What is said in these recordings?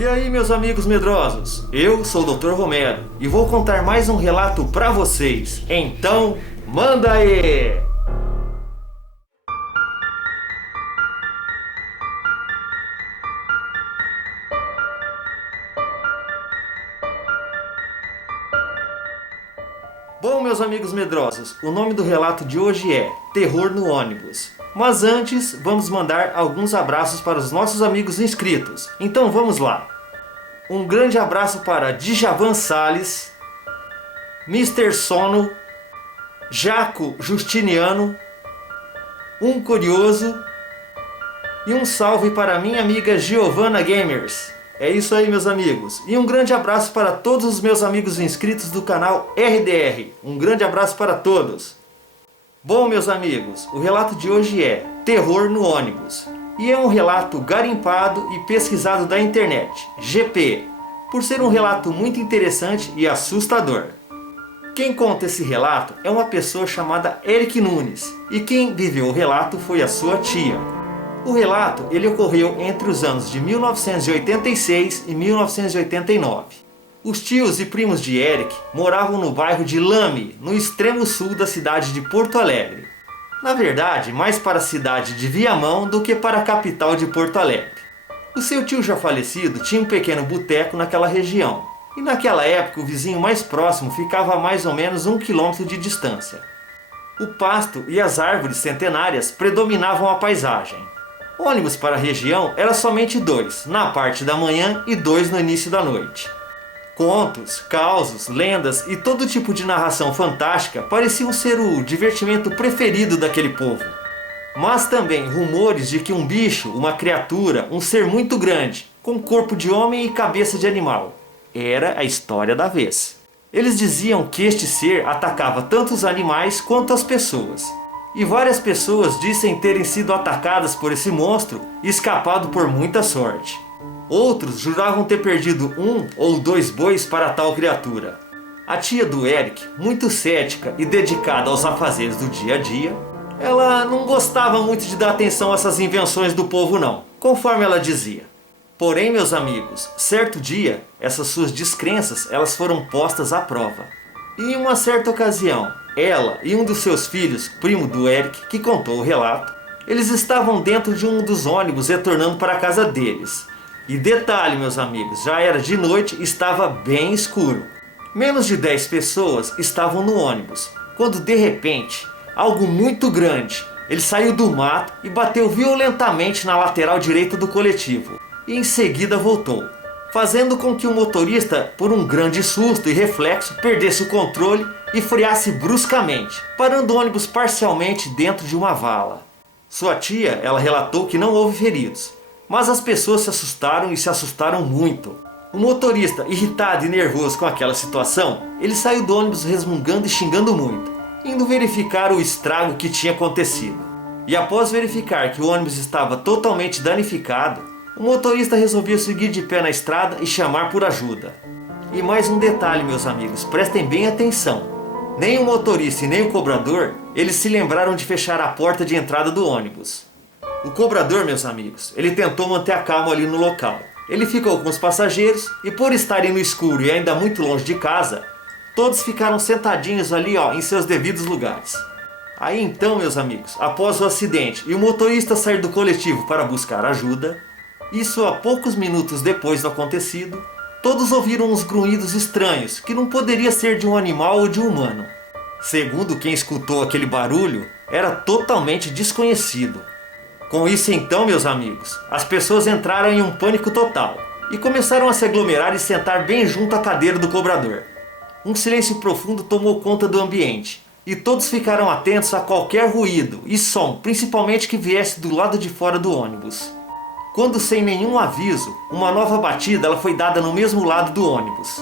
E aí, meus amigos medrosos, eu sou o Dr. Romero e vou contar mais um relato pra vocês. Então, manda aí! Bom, meus amigos medrosos, o nome do relato de hoje é Terror no Ônibus. Mas antes, vamos mandar alguns abraços para os nossos amigos inscritos. Então vamos lá. Um grande abraço para Djavan Salles, Mr. Sono, Jaco Justiniano, Um Curioso e um salve para minha amiga Giovanna Gamers. É isso aí, meus amigos. E um grande abraço para todos os meus amigos inscritos do canal RDR. Um grande abraço para todos. Bom, meus amigos, o relato de hoje é Terror no Ônibus. E é um relato garimpado e pesquisado da internet, GP, por ser um relato muito interessante e assustador. Quem conta esse relato é uma pessoa chamada Eric Nunes, e quem viveu o relato foi a sua tia. O relato ele ocorreu entre os anos de 1986 e 1989. Os tios e primos de Eric moravam no bairro de Lame, no extremo sul da cidade de Porto Alegre. Na verdade, mais para a cidade de Viamão do que para a capital de Porto Alegre. O seu tio já falecido tinha um pequeno boteco naquela região. E naquela época o vizinho mais próximo ficava a mais ou menos 1 quilômetro de distância. O pasto e as árvores centenárias predominavam a paisagem. Ônibus para a região era somente 2, na parte da manhã e 2 no início da noite. Contos, causos, lendas e todo tipo de narração fantástica pareciam ser o divertimento preferido daquele povo. Mas também rumores de que um bicho, uma criatura, um ser muito grande, com corpo de homem e cabeça de animal, era a história da vez. Eles diziam que este ser atacava tanto os animais quanto as pessoas. E várias pessoas dizem terem sido atacadas por esse monstro e escapado por muita sorte. Outros juravam ter perdido 1 ou 2 bois para tal criatura. A tia do Eric, muito cética e dedicada aos afazeres do dia a dia, ela não gostava muito de dar atenção a essas invenções do povo não, conforme ela dizia. Porém, meus amigos, certo dia, essas suas descrenças elas foram postas à prova. E em uma certa ocasião, ela e um dos seus filhos, primo do Eric, que contou o relato, eles estavam dentro de um dos ônibus retornando para a casa deles. E detalhe, meus amigos, já era de noite e estava bem escuro. Menos de 10 pessoas estavam no ônibus, quando de repente, algo muito grande, ele saiu do mato e bateu violentamente na lateral direita do coletivo. E em seguida voltou, fazendo com que o motorista, por um grande susto e reflexo, perdesse o controle e freasse bruscamente, parando o ônibus parcialmente dentro de uma vala. Sua tia, ela relatou que não houve feridos. Mas as pessoas se assustaram e se assustaram muito. O motorista, irritado e nervoso com aquela situação, ele saiu do ônibus resmungando e xingando muito, indo verificar o estrago que tinha acontecido. E após verificar que o ônibus estava totalmente danificado, o motorista resolveu seguir de pé na estrada e chamar por ajuda. E mais um detalhe, meus amigos, prestem bem atenção. Nem o motorista e nem o cobrador, eles se lembraram de fechar a porta de entrada do ônibus. O cobrador, meus amigos, ele tentou manter a calma ali no local. Ele ficou com os passageiros e por estarem no escuro e ainda muito longe de casa, todos ficaram sentadinhos ali em seus devidos lugares. Aí então, meus amigos, após o acidente e o motorista sair do coletivo para buscar ajuda, isso a poucos minutos depois do acontecido, todos ouviram uns grunhidos estranhos que não poderia ser de um animal ou de um humano. Segundo quem escutou aquele barulho, era totalmente desconhecido. Com isso então, meus amigos, as pessoas entraram em um pânico total e começaram a se aglomerar e sentar bem junto à cadeira do cobrador. Um silêncio profundo tomou conta do ambiente e todos ficaram atentos a qualquer ruído e som, principalmente que viesse do lado de fora do ônibus. Quando, sem nenhum aviso, uma nova batida ela foi dada no mesmo lado do ônibus.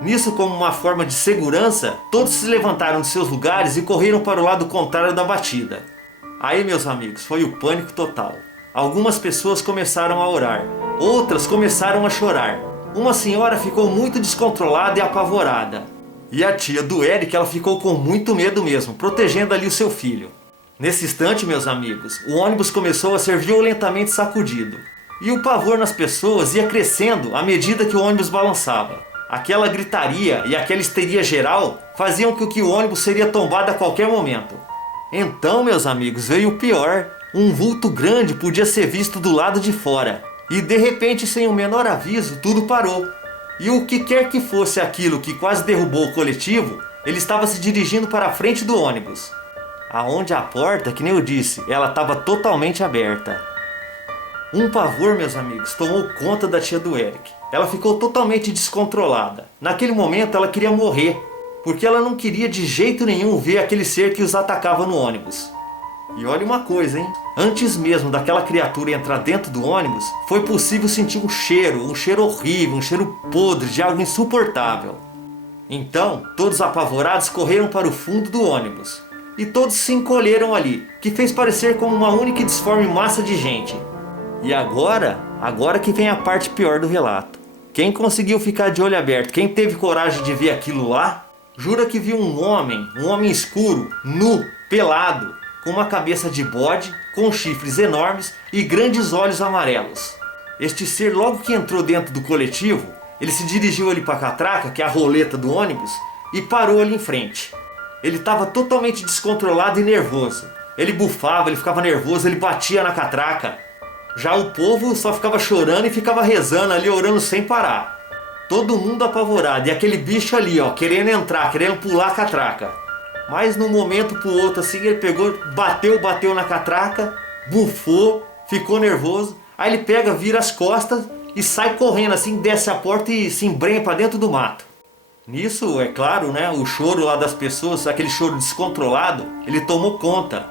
Nisso, como uma forma de segurança, todos se levantaram de seus lugares e correram para o lado contrário da batida. Aí, meus amigos, foi o pânico total. Algumas pessoas começaram a orar, outras começaram a chorar. Uma senhora ficou muito descontrolada e apavorada. E a tia do Eric, ela ficou com muito medo mesmo, protegendo ali o seu filho. Nesse instante, meus amigos, o ônibus começou a ser violentamente sacudido. E o pavor nas pessoas ia crescendo à medida que o ônibus balançava. Aquela gritaria e aquela histeria geral faziam com que o ônibus seria tombado a qualquer momento. Então, meus amigos, veio o pior. Um vulto grande podia ser visto do lado de fora. E de repente, sem o menor aviso, tudo parou. E o que quer que fosse aquilo que quase derrubou o coletivo, ele estava se dirigindo para a frente do ônibus. Aonde a porta, que nem eu disse, ela estava totalmente aberta. Um pavor, meus amigos, tomou conta da tia do Eric. Ela ficou totalmente descontrolada. Naquele momento ela queria morrer, porque ela não queria de jeito nenhum ver aquele ser que os atacava no ônibus. E olha uma coisa, hein? Antes mesmo daquela criatura entrar dentro do ônibus, foi possível sentir um cheiro horrível, um cheiro podre de algo insuportável. Então, todos apavorados correram para o fundo do ônibus. E todos se encolheram ali, que fez parecer como uma única e disforme massa de gente. E agora que vem a parte pior do relato. Quem conseguiu ficar de olho aberto, quem teve coragem de ver aquilo lá, jura que viu um homem escuro, nu, pelado, com uma cabeça de bode, com chifres enormes e grandes olhos amarelos. Este ser, logo que entrou dentro do coletivo, ele se dirigiu ali para a catraca, que é a roleta do ônibus, e parou ali em frente. Ele estava totalmente descontrolado e nervoso. Ele bufava, ele ficava nervoso, ele batia na catraca. Já o povo só ficava chorando e ficava rezando ali, orando sem parar. Todo mundo apavorado, e aquele bicho ali, ó, querendo entrar, querendo pular a catraca. Mas num momento pro outro assim, ele pegou, bateu na catraca, bufou, ficou nervoso. Aí ele pega, vira as costas e sai correndo assim, desce a porta e se embrenha pra dentro do mato. Nisso, é claro, né, o choro lá das pessoas, aquele choro descontrolado, ele tomou conta.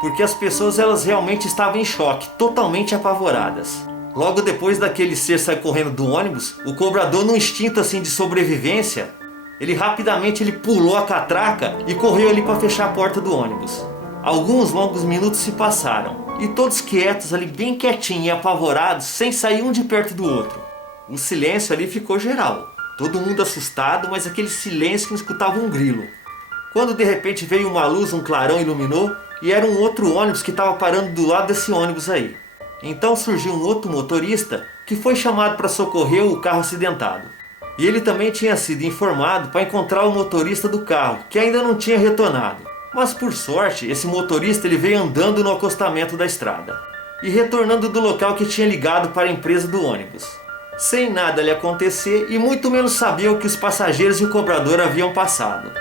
Porque as pessoas, elas realmente estavam em choque, totalmente apavoradas. Logo depois daquele ser sair correndo do ônibus, o cobrador, num instinto assim de sobrevivência, ele rapidamente pulou a catraca e correu ali para fechar a porta do ônibus. Alguns longos minutos se passaram, e todos quietos ali, bem quietinhos e apavorados, sem sair um de perto do outro. O silêncio ali ficou geral, todo mundo assustado, mas aquele silêncio que não escutava um grilo. Quando de repente veio uma luz, um clarão iluminou, e era um outro ônibus que estava parando do lado desse ônibus aí. Então surgiu um outro motorista que foi chamado para socorrer o carro acidentado. E ele também tinha sido informado para encontrar o motorista do carro, que ainda não tinha retornado. Mas por sorte, esse motorista ele veio andando no acostamento da estrada e retornando do local que tinha ligado para a empresa do ônibus, sem nada lhe acontecer e muito menos saber o que os passageiros e o cobrador haviam passado.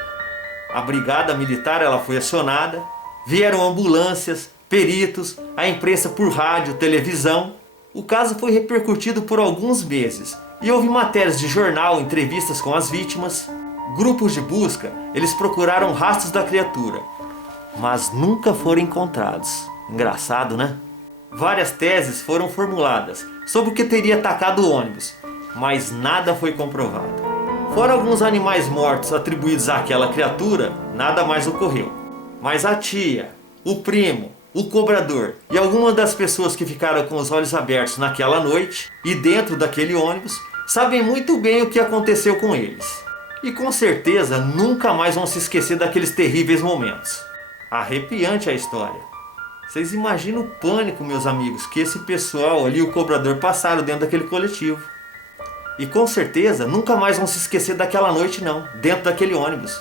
A brigada militar ela foi acionada. Vieram ambulâncias, peritos, a imprensa por rádio, televisão. O caso foi repercutido por alguns meses e houve matérias de jornal, entrevistas com as vítimas. Grupos de busca, eles procuraram rastros da criatura, mas nunca foram encontrados. Engraçado, né? Várias teses foram formuladas sobre o que teria atacado o ônibus, mas nada foi comprovado. Fora alguns animais mortos atribuídos àquela criatura, nada mais ocorreu. Mas a tia, o primo, o cobrador e algumas das pessoas que ficaram com os olhos abertos naquela noite e dentro daquele ônibus sabem muito bem o que aconteceu com eles. E com certeza nunca mais vão se esquecer daqueles terríveis momentos. Arrepiante a história. Vocês imaginam o pânico, meus amigos, que esse pessoal ali, o cobrador, passaram dentro daquele coletivo. E com certeza nunca mais vão se esquecer daquela noite não, dentro daquele ônibus.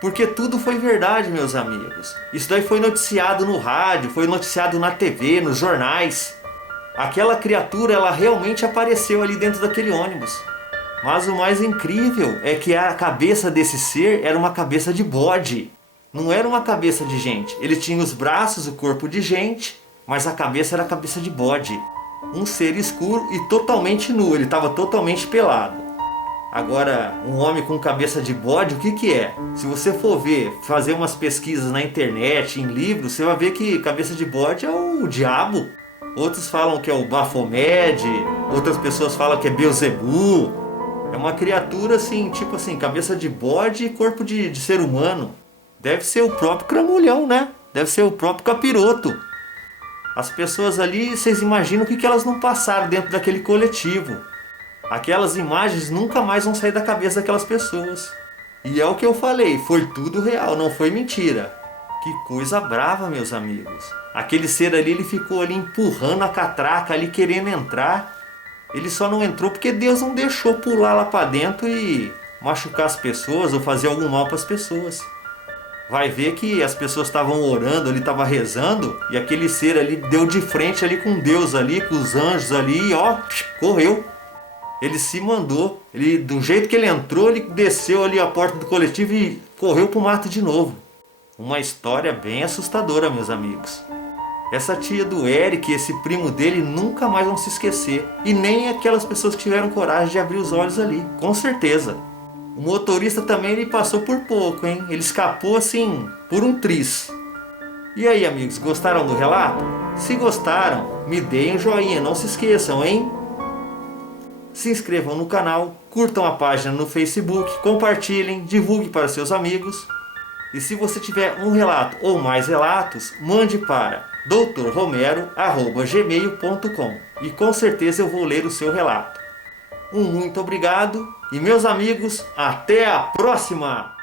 Porque tudo foi verdade, meus amigos. Isso daí foi noticiado no rádio, foi noticiado na TV, nos jornais. Aquela criatura, ela realmente apareceu ali dentro daquele ônibus. Mas o mais incrível é que a cabeça desse ser era uma cabeça de bode. Não era uma cabeça de gente. Ele tinha os braços, o corpo de gente, mas a cabeça era a cabeça de bode. Um ser escuro e totalmente nu, ele estava totalmente pelado. Agora, um homem com cabeça de bode, o que é? Se você for ver, fazer umas pesquisas na internet, em livros, você vai ver que cabeça de bode é o diabo. Outros falam que é o Baphomet, outras pessoas falam que é Beelzebub. É uma criatura assim, tipo assim, cabeça de bode e corpo de ser humano. Deve ser o próprio Cramulhão, né? Deve ser o próprio Capiroto. As pessoas ali, vocês imaginam o que elas não passaram dentro daquele coletivo. Aquelas imagens nunca mais vão sair da cabeça daquelas pessoas. E é o que eu falei, foi tudo real, não foi mentira. Que coisa brava, meus amigos. Aquele ser ali, ele ficou ali empurrando a catraca ali, querendo entrar. Ele só não entrou porque Deus não deixou pular lá para dentro e machucar as pessoas ou fazer algum mal para as pessoas. Vai ver que as pessoas estavam orando, ele estava rezando e aquele ser ali deu de frente ali com Deus ali, com os anjos ali e ó, correu. Ele se mandou, ele do jeito que ele entrou, ele desceu ali a porta do coletivo e correu pro mato de novo. Uma história bem assustadora, meus amigos. Essa tia do Eric e esse primo dele nunca mais vão se esquecer. E nem aquelas pessoas que tiveram coragem de abrir os olhos ali, com certeza. O motorista também ele passou por pouco, hein? Ele escapou assim, por um triz. E aí, amigos, gostaram do relato? Se gostaram, me deem um joinha, não se esqueçam, hein? Se inscrevam no canal, curtam a página no Facebook, compartilhem, divulguem para seus amigos. E se você tiver um relato ou mais relatos, mande para doutorromero@gmail.com e com certeza eu vou ler o seu relato. Um muito obrigado e meus amigos, até a próxima!